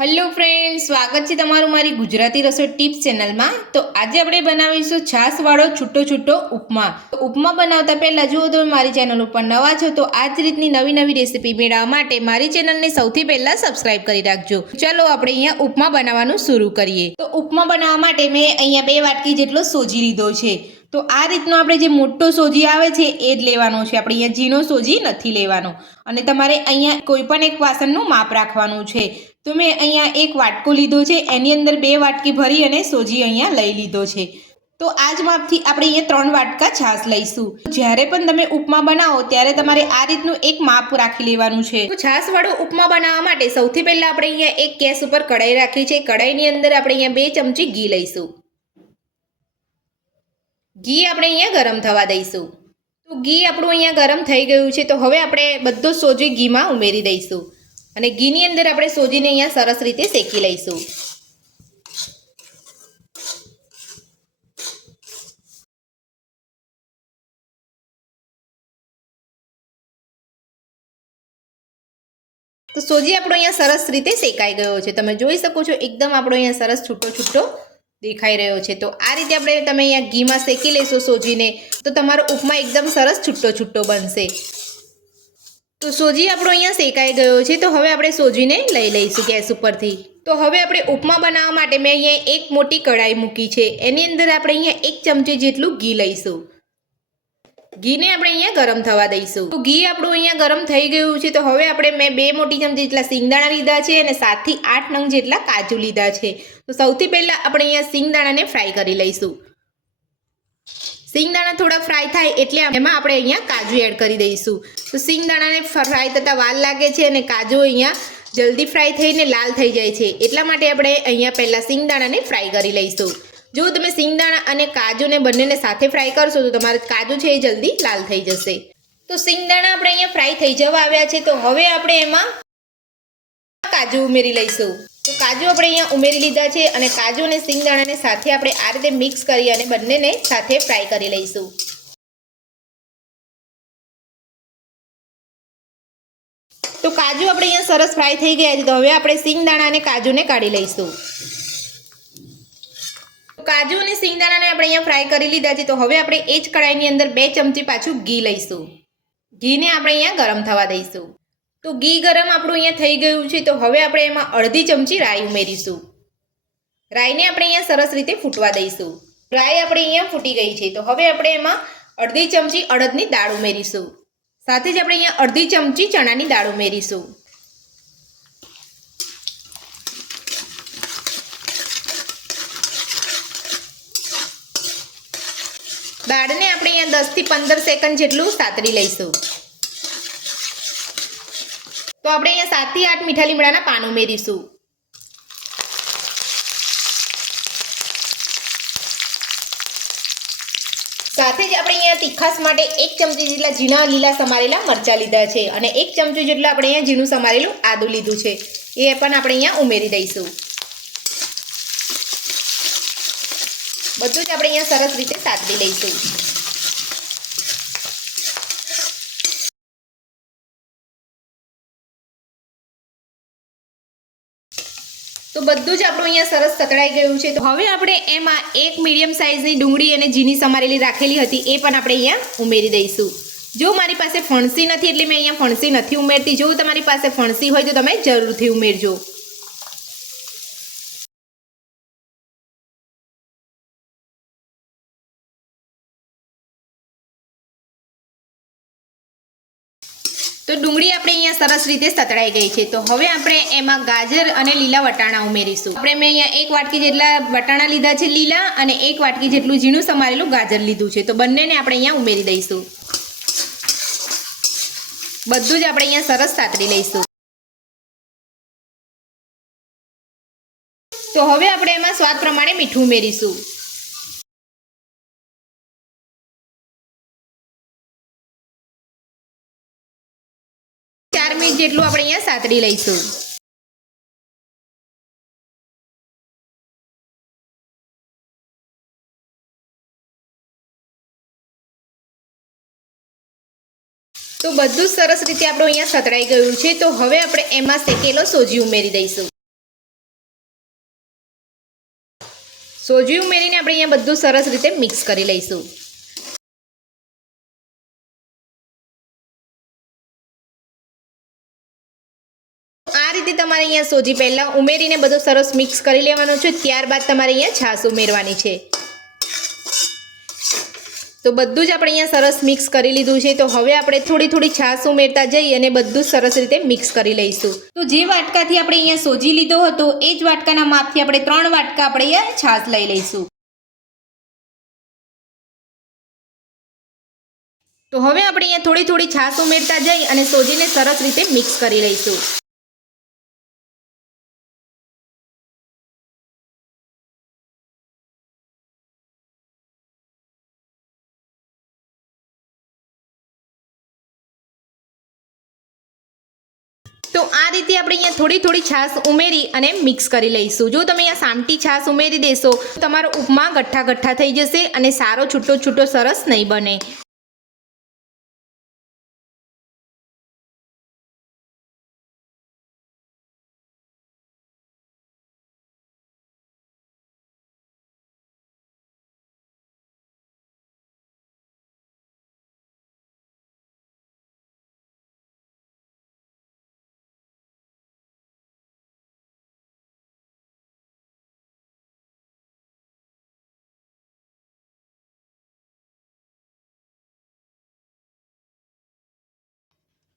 Hello friend સ્વાગત છે તમારું મારી ગુજરાતી રસોઈ ટિપ્સ ચેનલમાં તો આજે આપણે બનાવીશું છાશવાળો છૂટો છૂટો ઉપમા. ઉપમા બનાવતા પહેલાં જો તમે મારી ચેનલ ઉપર નવા છો તો આ જ રીતની નવી નવી રેસીપી મેળવવા માટે મારી ચેનલને સૌથી પહેલાં સબસ્ક્રાઇબ કરી રાખજો. ચાલો આપણે અહીંયા ઉપમા બનાવવાનું શરૂ કરીએ. તો ઉપમા બનાવવા માટે મેં અહીંયા બે વાટકી જેટલો સોજી લીધો છે. તો આ રીતનો આપણે જે મોટો સોજી આવે છે એ જ લેવાનો છે. આપણે અહીંયા ઝીણો સોજી નથી લેવાનો. અને તમારે અહીંયા કોઈ પણ એક વાસણનું માપ રાખવાનું છે. તો મેં અહીંયા એક વાટકો લીધો છે, એની અંદર બે વાટકી ભરી અને સોજી અહીંયા લઈ લીધો છે. તો આ જ માપથી આપણે અહીંયા ત્રણ વાટકા છાશ લઈશું. જ્યારે પણ તમે ઉપમા બનાવો, ત્યારે તમારે આ રીતનું એક માપ રાખી લેવાનું છે. તો છાશવાળો ઉપમા બનાવવા માટે સૌથી પહેલાં આપણે અહીંયા એક ગેસ ઉપર કઢાઈ રાખી છે. કઢાઈની અંદર આપણે અહીંયા બે ચમચી ઘી લઈશું. ઘી આપણે અહીંયા ગરમ થવા દઈશું. તો ઘી આપણું અહીંયા ગરમ થઈ ગયું છે, તો હવે આપણે બધો સોજી ઘીમાં ઉમેરી દઈશું. અને ઘીની અંદર આપણે સોજીને અહીંયા સરસ રીતે શેકી લઈશું. તો સોજી આપણો અહીંયા સરસ રીતે શેકાઈ ગયો છે. તમે જોઈ શકો છો, એકદમ આપણો અહીંયા સરસ છૂટો છૂટો દેખાઈ રહ્યો છે. તો આ રીતે આપણે તમે અહીંયા ઘીમાં શેકી લેશો સોજીને, તો તમારો ઉપમા એકદમ સરસ છૂટો છૂટો બનશે. તો સોજી આપણો અહીંયા શેકાઈ ગયો છે. તો હવે આપણે સોજીને લઈ લઈશું ગેસ ઉપરથી. તો હવે આપણે ઉપમા બનાવવા માટે મેં અહીંયા એક મોટી કઢાઈ મૂકી છે. એની અંદર આપણે અહીંયા એક ચમચી જેટલું ઘી લઈશું. ઘીને આપણે અહીંયા ગરમ થવા દઈશું. તો ઘી આપણું અહીંયા ગરમ થઈ ગયું છે. તો હવે આપણે મેં બે મોટી ચમચી જેટલા સિંગદાણા લીધા છે અને સાતથી આઠ નંગ જેટલા કાજુ લીધા છે. તો સૌથી પહેલાં આપણે અહીંયા સિંગદાણાને ફ્રાય કરી લઈશું. સિંગદાણા થોડા ફ્રાય થાય એટલે એમાં આપણે અહીંયા કાજુ એડ કરી દઈશું. તો સિંગદાણાને ફ્રાય થતાં વાર લાગે છે અને કાજુ અહીંયા જલ્દી ફ્રાય થઈને લાલ થઈ જાય છે. એટલા માટે આપણે અહીંયા પહેલાં સિંગદાણાને ફ્રાય કરી લઈશું. જો તમે સિંગદાણા અને કાજુને બંનેને સાથે ફ્રાય કરશો તો તમારે કાજુ છે એ જલ્દી લાલ થઈ જશે. તો સિંગદાણા આપણે અહીંયા ફ્રાય થઈ જવા આવ્યા છે. તો હવે આપણે એમાં કાજુ ઉમેરી લઈશું. તો કાજુ આપણે અહીંયા ઉમેરી લીધા છે અને કાજુ અને સિંગદાણાને સાથે આપણે આ રીતે મિક્સ કરી અને બંનેને સાથે ફ્રાય કરી લઈશું. તો કાજુ આપણે અહીંયા સરસ ફ્રાય થઈ ગયા છે, તો હવે આપણે સિંગદાણા અને કાજુને કાઢી લઈશું. કાજુ અને સિંગદાણાને આપણે અહીંયા ફ્રાય કરી લીધા છે, તો હવે આપણે એ જ કઢાઈની અંદર બે ચમચી પાછું ઘી લઈશું. ઘીને આપણે અહીંયા ગરમ થવા દઈશું. તો ઘી ગરમ આપણું અહીંયા થઈ ગયું છે, તો હવે આપણે એમાં અડધી ચમચી રાઈ ઉમેરીશું. રાઈને આપણે અહીંયા સરસ રીતે ફૂટવા દઈશું. રાઈ આપણે અહીંયા ફૂટી ગઈ છે, તો હવે આપણે એમાં અડધી ચમચી અડદની દાળ ઉમેરીશું. સાથે જ આપણે અહીંયા અડધી ચમચી ચણાની દાળ ઉમેરીશું. દાળને આપણે અહીંયા દસથી પંદર સેકન્ડ જેટલું સાતરી લઈશું. તો આપણે અહીંયા સાતથી આઠ મીઠા લીમડાના પાન ઉમેરીશું. સાથે જ આપણે અહીંયા તીખાસ માટે એક ચમચી જેટલા ઝીણા લીલા સમારેલા મરચાં લીધા છે અને એક ચમચી જેટલું આપણે અહીંયા ઝીણું સમારેલું આદું લીધું છે. એ પણ આપણે અહીંયા ઉમેરી દઈશું. બધું જ આપણે અહીંયા સરસ રીતે સાતવી લઈશું. બધું જ આપણું અહીંયા સરસ સતળાઈ ગયું છે. તો હવે આપણે એમાં એક મીડિયમ સાઇઝની ડુંગળી અને ઝીણી સમારેલી રાખેલી હતી, એ પણ આપણે અહીંયા ઉમેરી દઈશું. જો મારી પાસે ફણસી નથી, એટલે મેં અહીંયા ફણસી નથી ઉમેરતી. જો તમારી પાસે ફણસી હોય તો તમે જરૂરથી ઉમેરજો. તો ડુંગળી આપણે અહીંયા સરસ રીતે સતળાઈ ગઈ છે. તો હવે આપણે એમાં ગાજર અને લીલા વટાણા ઉમેરીશું. આપણે મેં અહીંયા એક વાટકી જેટલા વટાણા લીધા છે લીલા અને એક વાટકી જેટલું ઝીણું સમારેલું ગાજર લીધું છે. તો બંનેને આપણે અહીંયા ઉમેરી દઈશું. બધું જ આપણે અહીંયા સરસ સાતરી લઈશું. તો હવે આપણે એમાં સ્વાદ પ્રમાણે મીઠું ઉમેરીશું. ચમચી જેટલું આપણે અહીંયા સાતડી લઈશું. તો બધું સરસ રીતે આપણું અહીંયા સતરાઈ ગયું છે. તો હવે આપણે એમાં શેકેલો સોજી ઉમેરી દઈશું. સોજી ઉમેરીને આપણે અહીંયા બધું સરસ રીતે મિક્સ કરી લઈશું. તમારે અહીંયા સોજી પહેલાં ઉમેરીને બધું સરસ મિક્સ કરી લેવાનું છે. ત્યારબાદ તમારે અહીંયા છાશ ઉમેરવાની છે. તો બધું જ આપણે અહીંયા સરસ મિક્સ કરી લીધું છે. તો હવે આપણે થોડી થોડી છાશ ઉમેરતા જઈ અને બધું સરસ રીતે મિક્સ કરી લઈશું. તો જે વાટકાથી આપણે અહીંયા સોજી લીધો હતો, એ જ વાટકાના માપથી આપણે ત્રણ વાટકા આપણે અહીંયા છાશ લઈ લઈશું. તો હવે આપણે અહીંયા થોડી થોડી છાશ ઉમેરતા જઈ અને સોજીને સરસ રીતે મિક્સ કરી લઈશું. તો આ રીતે આપણે અહીંયા થોડી થોડી છાશ ઉમેરી અને મિક્સ કરી લઈશું. જો તમે અહીંયા સામટી છાશ ઉમેરી દેશો તમારો ઉપમા ગઠ્ઠા ગઠ્ઠા થઈ જશે અને સારો છૂટો છૂટો સરસ નહીં બને.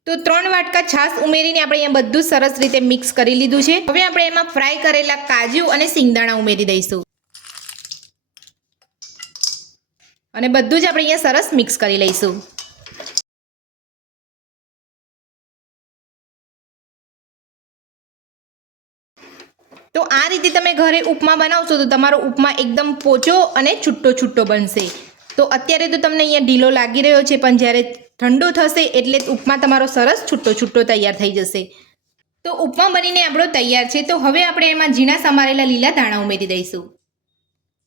તો ત્રણ વાટકા છાશ ઉમેરીને આપણે અહીંયા બધું સરસ રીતે મિક્સ કરી લીધું છે. હવે આપણે એમાં ફ્રાય કરેલા કાજુ અને સિંગદાણા ઉમેરી દઈશું. અને બધું જ આપણે અહીંયા સરસ મિક્સ કરી લઈશું. તો આ રીતે તમે ઘરે ઉપમા બનાવશો તો તમારો ઉપમા એકદમ પોચો અને છૂટો છૂટો બનશે. તો અત્યારે તો તમને અહીંયા ઢીલો લાગી રહ્યો છે, પણ જ્યારે ઠંડો થશે એટલે ઉપમા તમારો સરસ છૂટો છૂટો તૈયાર થઈ જશે. તો ઉપમા બનીને આપણો તૈયાર છે. તો હવે આપણે એમાં ઝીણા સમારેલા લીલા ધાણા ઉમેરી દઈશું.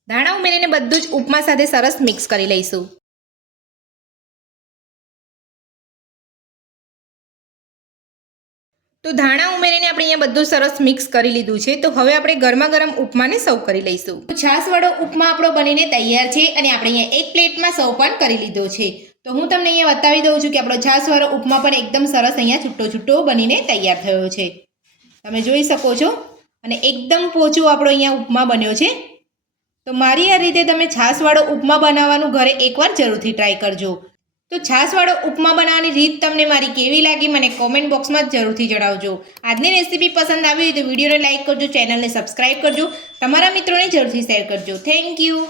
ધાણા ઉમેરીને બધું જ ઉપમા સાથે સરસ મિક્સ કરી લઈશું. તો ધાણા ઉમેરીને આપણે અહીંયા બધું સરસ મિક્સ કરી લીધું છે. તો હવે આપણે ગરમા ગરમ ઉપમાને સર્વ કરી લઈશું. તો છાશવાળો ઉપમા આપણો બનીને તૈયાર છે અને આપણે અહીંયા એક પ્લેટમાં સર્વ પણ કરી લીધો છે. તો હું તમને અહીંયા બતાવી દઉં છું કે આપણો છાશવાળો ઉપમા પણ એકદમ સરસ અહીંયા છૂટો છૂટો બનીને તૈયાર થયો છે. તમે જોઈ શકો છો. અને એકદમ પોચો આપણો અહીંયા ઉપમા બન્યો છે. તો મારી આ રીતે તમે છાશવાળો ઉપમા બનાવવાનું ઘરે એકવાર જરૂરથી ટ્રાય કરજો. તો છાશવાળો ઉપમા બનાવવાની રીત તમને મારી કેવી લાગી મને કોમેન્ટ બોક્સમાં જરૂરથી જણાવજો. આજની રેસીપી પસંદ આવી હોય તો વિડીયોને લાઇક કરજો ચેનલને સબસ્ક્રાઈબ કરજો. તમારા મિત્રોને જરૂરથી શેર કરજો. Thank you